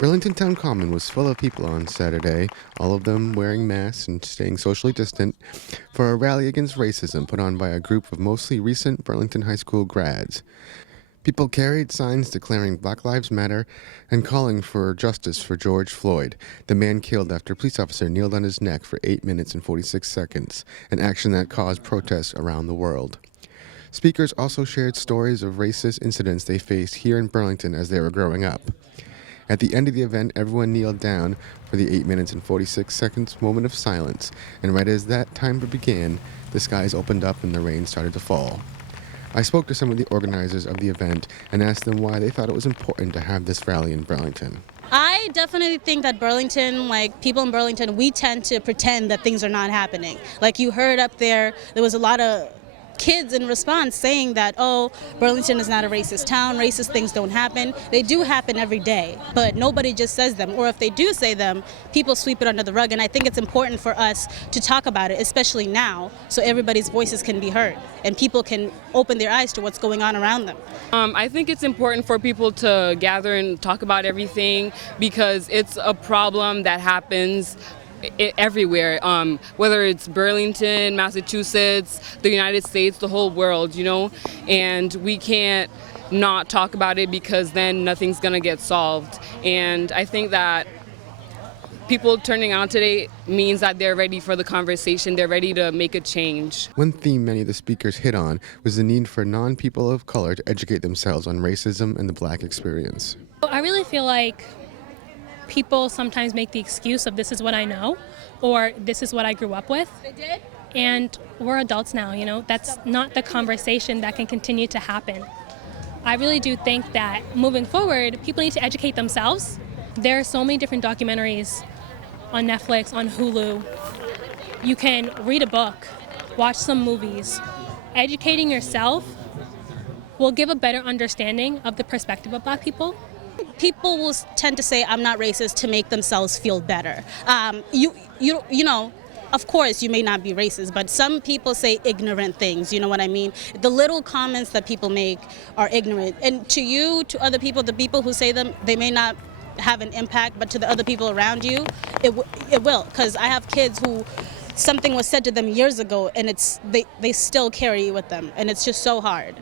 Burlington Town Common was full of people on Saturday, all of them wearing masks and staying socially distant, for a rally against racism put on by a group of mostly recent Burlington High School grads. People carried signs declaring Black Lives Matter and calling for justice for George Floyd, the man killed after a police officer kneeled on his neck for 8 minutes and 46 seconds, an action that caused protests around the world. Speakers also shared stories of racist incidents they faced here in Burlington as they were growing up. At the end of the event, everyone kneeled down for the 8 minutes and 46 seconds moment of silence, and right as that time began, the skies opened up and the rain started to fall. I spoke to some of the organizers of the event and asked them why they thought it was important to have this rally in Burlington. I definitely think that Burlington, people in Burlington, we tend to pretend that things are not happening. Like you heard up there was a lot of kids in response saying that, oh, Burlington is not a racist town, racist things don't happen. They do happen every day, but nobody just says them. Or if they do say them, people sweep it under the rug. And I think it's important for us to talk about it, especially now, so everybody's voices can be heard and people can open their eyes to what's going on around them. I think it's important for people to gather and talk about everything because it's a problem that happens everywhere, whether it's Burlington, Massachusetts, the United States, the whole world, and we can't not talk about it because then nothing's gonna get solved. And I think that people turning out today means that they're ready for the conversation, they're ready to make a change. One theme many of the speakers hit on was the need for non-people of color to educate themselves on racism and the Black experience. I really feel like people sometimes make the excuse of this is what I know or this is what I grew up with. And we're adults now, that's not the conversation that can continue to happen. I really do think that moving forward, people need to educate themselves. There are so many different documentaries on Netflix, on Hulu. You can read a book, watch some movies. Educating yourself will give a better understanding of the perspective of Black people. People will tend to say, I'm not racist to make themselves feel better. Of course, you may not be racist, but some people say ignorant things, you know what I mean? The little comments that people make are ignorant. And to other people, the people who say them, they may not have an impact, but to the other people around you, it will. Because I have kids who something was said to them years ago, and they still carry it with them, and it's just so hard.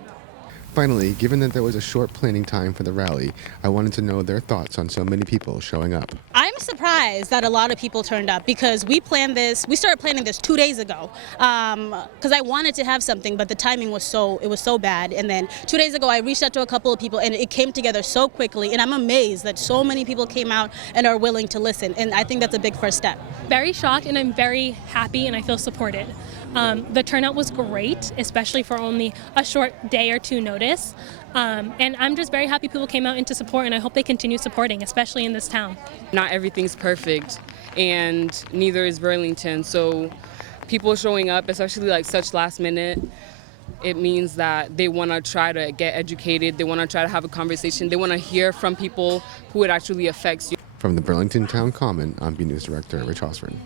Finally, given that there was a short planning time for the rally, I wanted to know their thoughts on so many people showing up. I'm surprised that a lot of people turned up because we started planning this 2 days ago because I wanted to have something, but the timing was so bad. And then 2 days ago, I reached out to a couple of people and it came together so quickly. And I'm amazed that so many people came out and are willing to listen. And I think that's a big first step. Very shocked, and I'm very happy and I feel supported. The turnout was great, especially for only a short day or two notice. And I'm just very happy people came out into support, and I hope they continue supporting, especially in this town. Not everything's perfect, and neither is Burlington. So people showing up, especially such last minute, it means that they want to try to get educated, they want to try to have a conversation, they want to hear from people who it actually affects you. From the Burlington Town Common, I'm B News Director Rich Osborne.